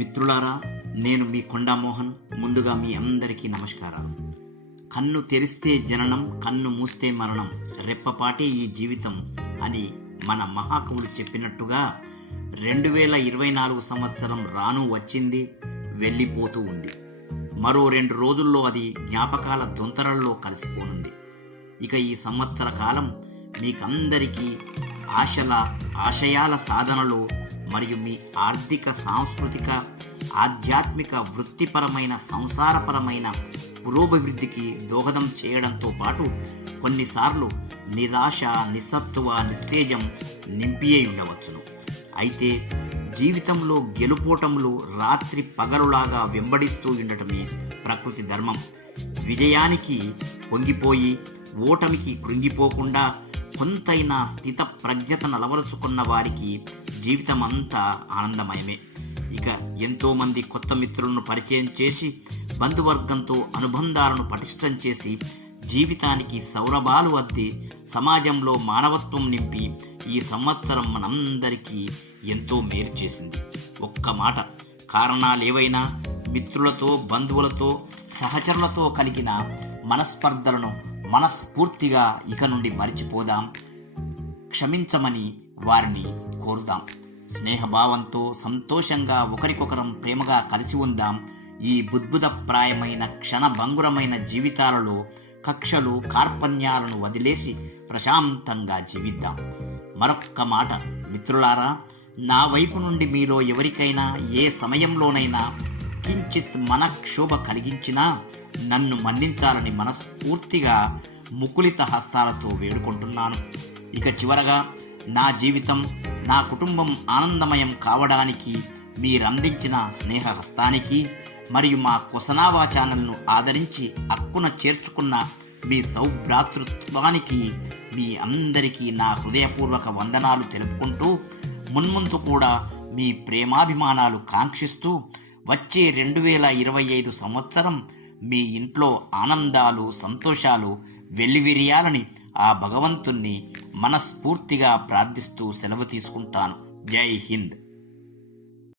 మిత్రులారా, నేను మీ కొండా మోహన్. ముందుగా మీ అందరికీ నమస్కారాలు. కన్ను తెరిస్తే జననం, కన్ను మూస్తే మరణం, రెప్పపాటే ఈ జీవితం అని మన మహాకవులు చెప్పినట్టుగా 2024 సంవత్సరం రాను వచ్చింది, వెళ్ళిపోతూ ఉంది. మరో 2 రోజుల్లో అది జ్ఞాపకాల దొంతరల్లో కలిసిపోనుంది. ఇక ఈ సంవత్సర కాలం మీకందరికీ ఆశయాల సాధనలో మరియు మీ ఆర్థిక, సాంస్కృతిక, ఆధ్యాత్మిక, వృత్తిపరమైన, సంసారపరమైన పురోభివృద్ధికి దోహదం చేయడంతో పాటు కొన్నిసార్లు నిరాశ, నిస్సత్తువ, నిస్తేజం నింపియే ఉండవచ్చును. అయితే జీవితంలో గెలుపోటములు రాత్రి పగలులాగా వెంబడిస్తూ ఉండటమే ప్రకృతి ధర్మం. విజయానికి పొంగిపోయి ఓటమికి కృంగిపోకుండా కొంతైనా స్థిత ప్రజ్ఞతను అలవరుచుకున్న వారికి జీవితం అంతా ఆనందమయమే. ఇక ఎంతోమంది కొత్త మిత్రులను పరిచయం చేసి బంధువర్గంతో అనుబంధాలను పటిష్టం చేసి జీవితానికి సౌరభాలు అద్ది సమాజంలో మానవత్వం నింపి ఈ సంవత్సరం మనందరికీ ఎంతో మేలు చేసింది. ఒక్క మాట, కారణాలేవైనా మిత్రులతో, బంధువులతో, సహచరులతో కలిగిన మనస్పర్ధలను మనస్ఫూర్తిగా ఇక నుండి మరిచిపోదాం. క్షమించమని వారిని కోరుదాం. స్నేహభావంతో సంతోషంగా ఒకరికొకరం ప్రేమగా కలిసి ఉందాం. ఈ బుద్భుతప్రాయమైన క్షణభంగురమైన జీవితాలలో కక్షలు, కార్పణ్యాలను వదిలేసి ప్రశాంతంగా జీవిద్దాం. మరొక్క మాట మిత్రులారా, నా వైపు నుండి మీలో ఎవరికైనా ఏ సమయంలోనైనా కించిత్ మనక్షోభ కలిగించినా నన్ను మన్నించాలని మనస్ఫూర్తిగా ముకులిత హస్తాలతో వేడుకుంటున్నాను. ఇక చివరగా, నా జీవితం, నా కుటుంబం ఆనందమయం కావడానికి మీరందించిన స్నేహ హస్తానికి మరియు మా కొసనావా ఛానల్ను ఆదరించి అక్కున చేర్చుకున్న మీ సౌభ్రాతృత్వానికి మీ అందరికీ నా హృదయపూర్వక వందనాలు తెలుపుకుంటూ, మున్ముందు కూడా మీ ప్రేమాభిమానాలు కాంక్షిస్తూ వచ్చే 2025 సంవత్సరం మీ ఇంట్లో ఆనందాలు, సంతోషాలు వెల్లివిరియాలని ఆ భగవంతుణ్ణి మనస్ఫూర్తిగా ప్రార్థిస్తూ సెలవు తీసుకుంటాను. జై హింద్.